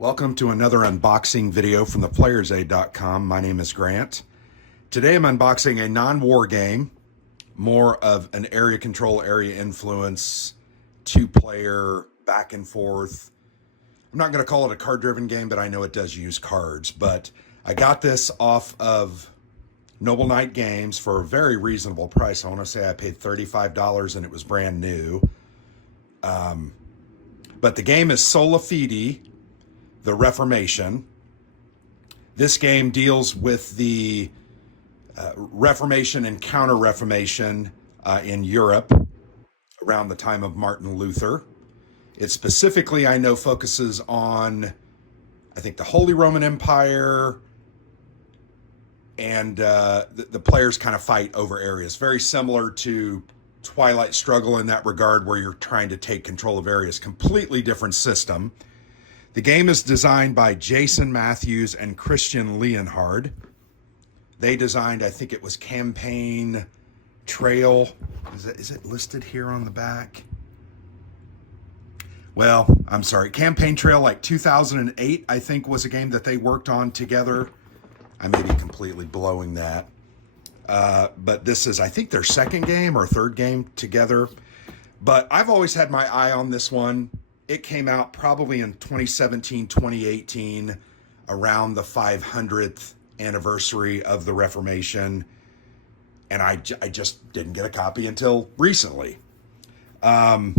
Welcome to another unboxing video from theplayersaid.com. My name is Grant. Today I'm unboxing a non-war game, more of an area control, area influence, two-player, back and forth. I'm not going to call it a card-driven game, but I know it does use cards. But I got this off of Noble Knight Games for a very reasonable price. I want to say I paid $35 and it was brand new. But the game is Sola, Fide, the Reformation. This game deals with the Reformation and Counter-Reformation in Europe around the time of Martin Luther. It specifically, I know, focuses on, I think, the Holy Roman Empire, and the players kind of fight over areas. Very similar to Twilight Struggle in that regard, where you're trying to take control of areas. Completely different system. The game is designed by Jason Matthews and Christian Leonhard. They designed, I think it was Campaign Trail. Is it listed here on the back? Well, I'm sorry. Campaign Trail, like 2008, I think, was a game that they worked on together. I may be completely blowing that. But this is, I think, their second game or third game together. But I've always had my eye on this one. It came out probably in 2017, 2018, around the 500th anniversary of the Reformation. And I just didn't get a copy until recently. The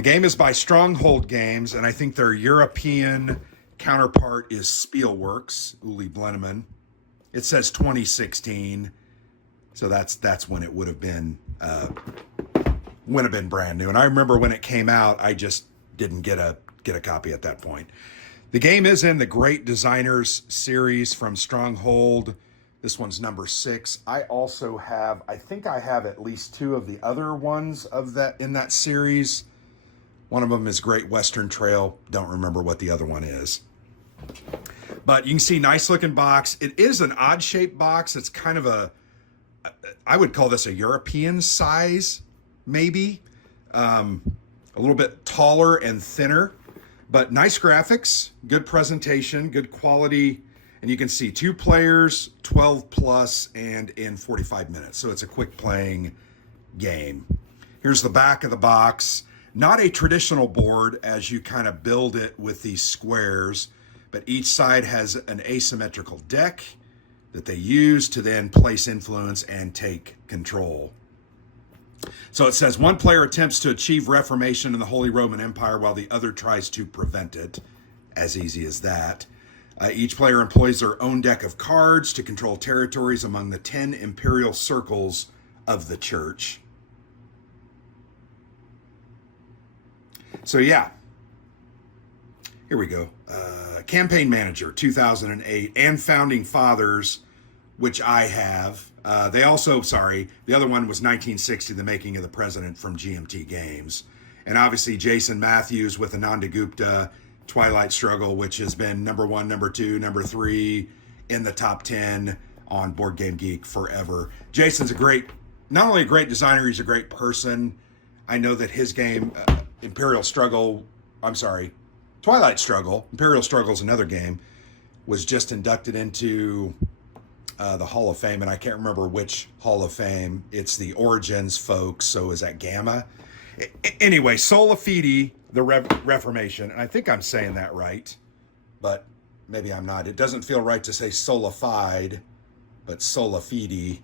game is by Stronghold Games, and I think their European counterpart is Spielworks, Uli Blenneman. It says 2016, so that's when it would have been brand new. And I remember when it came out, I just didn't get a copy at that point. The game is in the Great Designers series from Stronghold. This one's number 6. I also have, I think I have at least 2 of the other ones of that in that series. One of them is Great Western Trail. Don't remember what the other one is. But you can see, nice looking box. It is an odd shaped box. It's kind of I would call this a European size, maybe. A little bit taller and thinner, but nice graphics, good presentation, good quality. And you can see 2 players, 12 plus, and in 45 minutes. So it's a quick playing game. Here's the back of the box. Not a traditional board as you kind of build it with these squares, but each side has an asymmetrical deck that they use to then place influence and take control. So it says, one player attempts to achieve reformation in the Holy Roman Empire while the other tries to prevent it. As easy as that. Each player employs their own deck of cards to control territories among the 10 imperial circles of the church. So yeah, here we go. Campaign Manager 2008 and Founding Fathers, which I have. They also, the other one was 1960, The Making of the President from GMT Games. And obviously Jason Matthews with Ananda Gupta, Twilight Struggle, which has been number 1, number 2, number 3 in the top 10 on Board Game Geek forever. Jason's not only a great designer, he's a great person. I know that his game, Twilight Struggle, Imperial Struggle is another game, was just inducted into the Hall of Fame, and I can't remember which Hall of Fame. It's the Origins folks, so is that Gamma? Anyway, Sola Fide, the Reformation, and I think I'm saying that right, but maybe I'm not. It doesn't feel right to say Solified, but Sola Fide.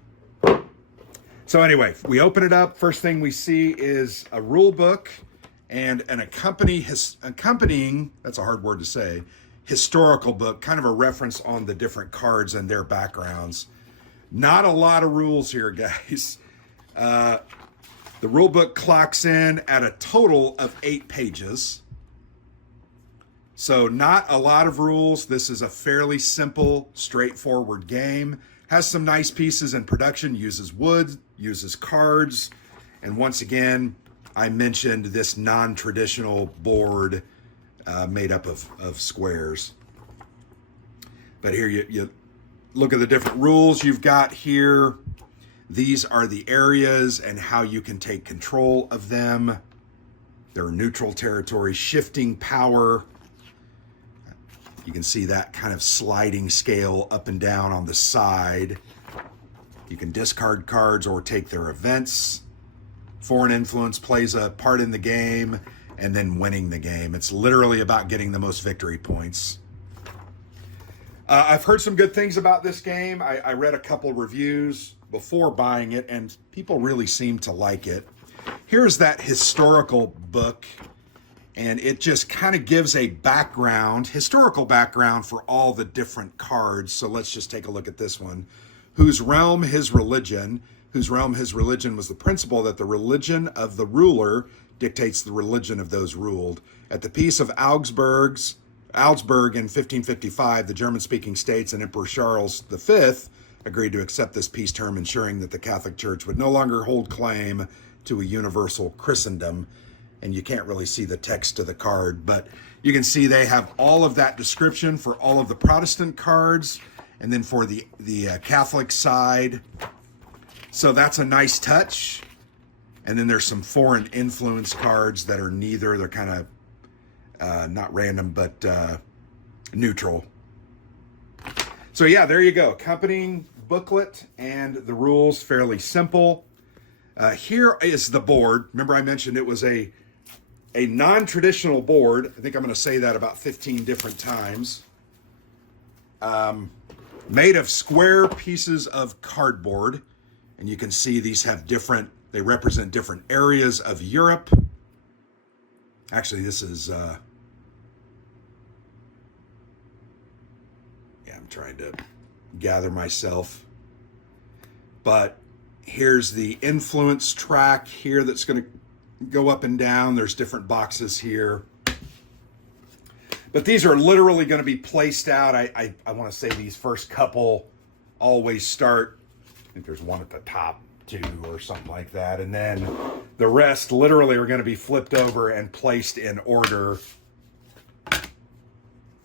So anyway, we open it up. First thing we see is a rule book and an accompanying, that's a hard word to say, historical book, kind of a reference on the different cards and their backgrounds. Not a lot of rules here, guys. The rule book clocks in at a total of 8 pages. So not a lot of rules. This is a fairly simple, straightforward game. Has some nice pieces in production, uses wood, uses cards. And once again, I mentioned this non-traditional board made up of squares. But here you look at the different rules you've got here. These are the areas and how you can take control of them. They're neutral territory, shifting power. You can see that kind of sliding scale up and down on the side. You can discard cards or take their events. Foreign influence plays a part in the game, and then winning the game. It's literally about getting the most victory points. I've heard some good things about this game. I read a couple reviews before buying it, and people really seem to like it. Here's that historical book, and it just kind of gives a historical background for all the different cards. So let's just take a look at this one. Whose realm his religion was the principle that the religion of the ruler dictates the religion of those ruled. At the Peace of Augsburg in 1555, the German-speaking states and Emperor Charles V agreed to accept this peace term, ensuring that the Catholic Church would no longer hold claim to a universal Christendom. And you can't really see the text of the card, but you can see they have all of that description for all of the Protestant cards, and then for the Catholic side. So that's a nice touch. And then there's some foreign influence cards that are neither. They're kind of not random, but neutral. So yeah, there you go. Accompanying booklet and the rules, fairly simple. Here is the board. Remember I mentioned it was a non-traditional board. I think I'm going to say that about 15 different times. Made of square pieces of cardboard. And you can see these have they represent different areas of Europe. Actually, this is, I'm trying to gather myself. But here's the influence track here that's going to go up and down. There's different boxes here. But these are literally going to be placed out. I want to say these first couple always start, I think there's one at the top too or something like that. And then the rest literally are going to be flipped over and placed in order.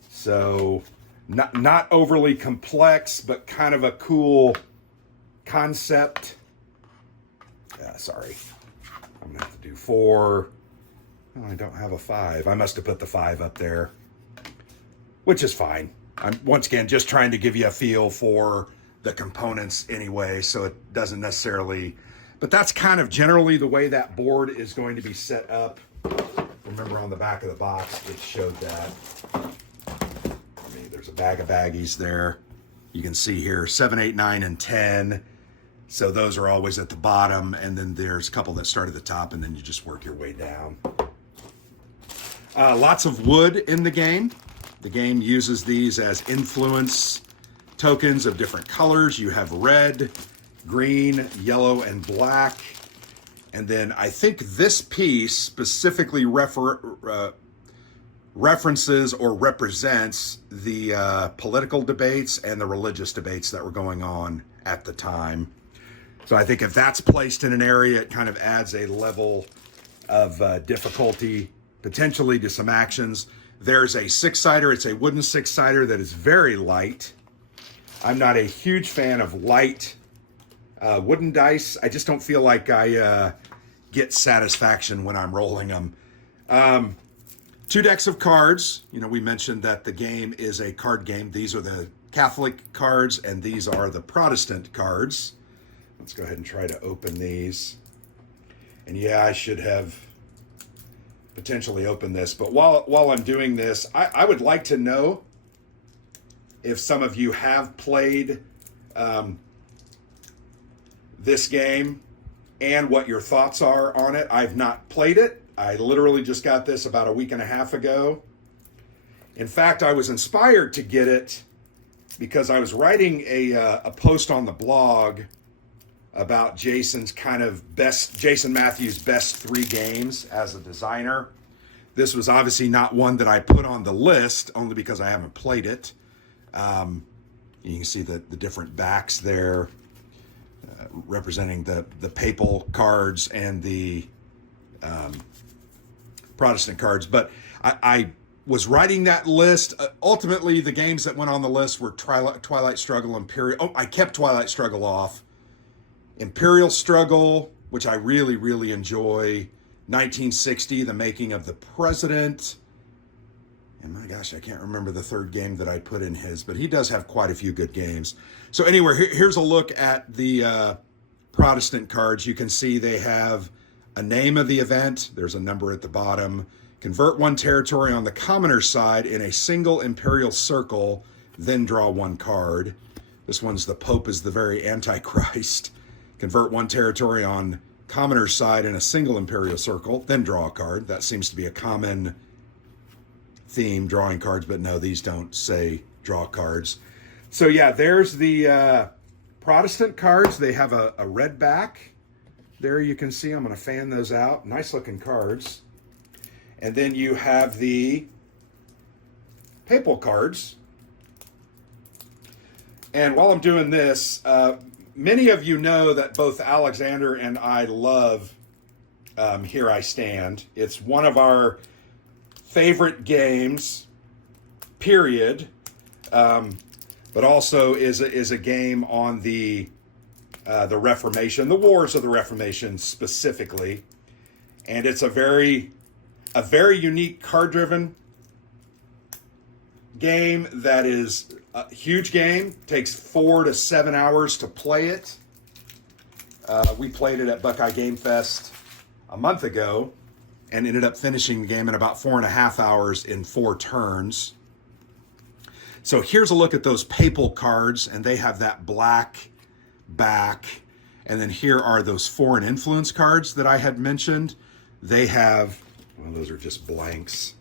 So not overly complex, but kind of a cool concept. Sorry. I'm going to have to do 4. Oh, I don't have a 5. I must have put the 5 up there, which is fine. I'm, once again, just trying to give you a feel for the components anyway, so it doesn't necessarily, but that's kind of generally the way that board is going to be set up. Remember on the back of the box, it showed that. There's a bag of baggies there. You can see here 7, 8, 9, and 10. So those are always at the bottom, and then there's a couple that start at the top, and then you just work your way down. Lots of wood in the game. The game uses these as influence tokens of different colors. You have red, green, yellow, and black. And then I think this piece specifically references or represents the political debates and the religious debates that were going on at the time. So I think if that's placed in an area, it kind of adds a level of difficulty potentially to some actions. There's a 6-sider. It's a wooden 6-sider that is very light. I'm not a huge fan of light wooden dice. I just don't feel like I get satisfaction when I'm rolling them. 2 decks of cards. You know, we mentioned that the game is a card game. These are the Catholic cards, and these are the Protestant cards. Let's go ahead and try to open these. And yeah, I should have potentially opened this. But while I'm doing this, I would like to know if some of you have played this game and what your thoughts are on it. I've not played it. I literally just got this about a week and a half ago. In fact, I was inspired to get it because I was writing a post on the blog about Jason Matthews' best 3 games as a designer. This was obviously not one that I put on the list, only because I haven't played it. You can see the different backs there representing the papal cards and the Protestant cards. But I was writing that list. Ultimately, the games that went on the list were Twilight Struggle, Imperial. Oh, I kept Twilight Struggle off. Imperial Struggle, which I really, really enjoy. 1960, The Making of the President. And my gosh, I can't remember the third game that I put in his, but he does have quite a few good games. So anyway, here's a look at the Protestant cards. You can see they have a name of the event. There's a number at the bottom. Convert one territory on the commoner's side in a single imperial circle, then draw one card. This one's the Pope is the very Antichrist. Convert one territory on commoner's side in a single imperial circle, then draw a card. That seems to be a common theme, drawing cards, but no, these don't say draw cards. So yeah, there's the Protestant cards. They have a red back. There you can see, I'm going to fan those out. Nice looking cards. And then you have the papal cards. And while I'm doing this, many of you know that both Alexander and I love Here I Stand. It's one of our favorite games, period, but also is a game on the Reformation, the Wars of the Reformation specifically, and it's a very unique card-driven game that is a huge game. Takes 4 to 7 hours to play it. We played it at Buckeye Game Fest a month ago, and ended up finishing the game in about 4.5 hours in 4 turns. So here's a look at those papal cards, and they have that black back. And then here are those foreign influence cards that I had mentioned. They have, well, those are just blanks.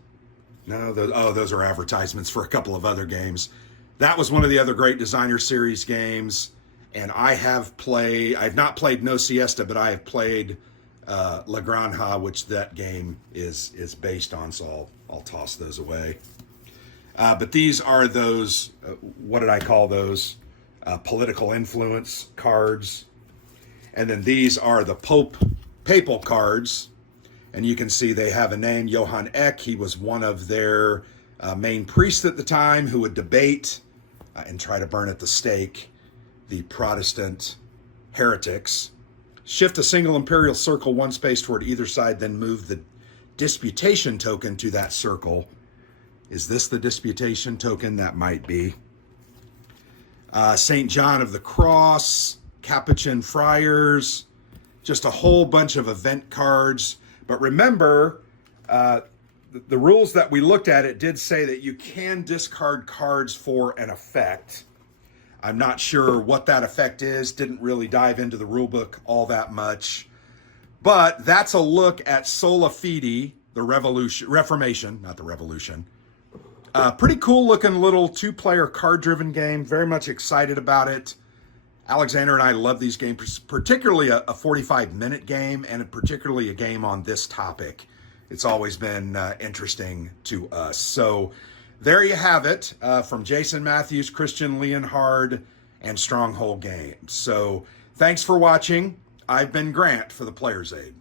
No, those are advertisements for a couple of other games. That was one of the other great Designer Series games. And I've not played No Siesta, but I have played La Granja, which that game is based on, so I'll toss those away. But these are those, what did I call those? Political influence cards. And then these are the papal cards. And you can see they have a name, Johann Eck. He was one of their main priests at the time who would debate and try to burn at the stake the Protestant heretics. Shift a single imperial circle 1 space toward either side, then move the disputation token to that circle. Is this the disputation token? That might be. St. John of the Cross, Capuchin Friars, just a whole bunch of event cards. But remember, the rules that we looked at, it did say that you can discard cards for an effect. I'm not sure what that effect is. Didn't really dive into the rulebook all that much. But that's a look at Sola Fide, the Reformation, not the Revolution. Pretty cool looking little 2-player card-driven game. Very much excited about it. Alexander and I love these games, particularly a 45-minute game, and particularly a game on this topic. It's always been interesting to us. So there you have it, from Jason Matthews, Christian Leonhard, and Stronghold Games. So thanks for watching. I've been Grant for the Player's Aid.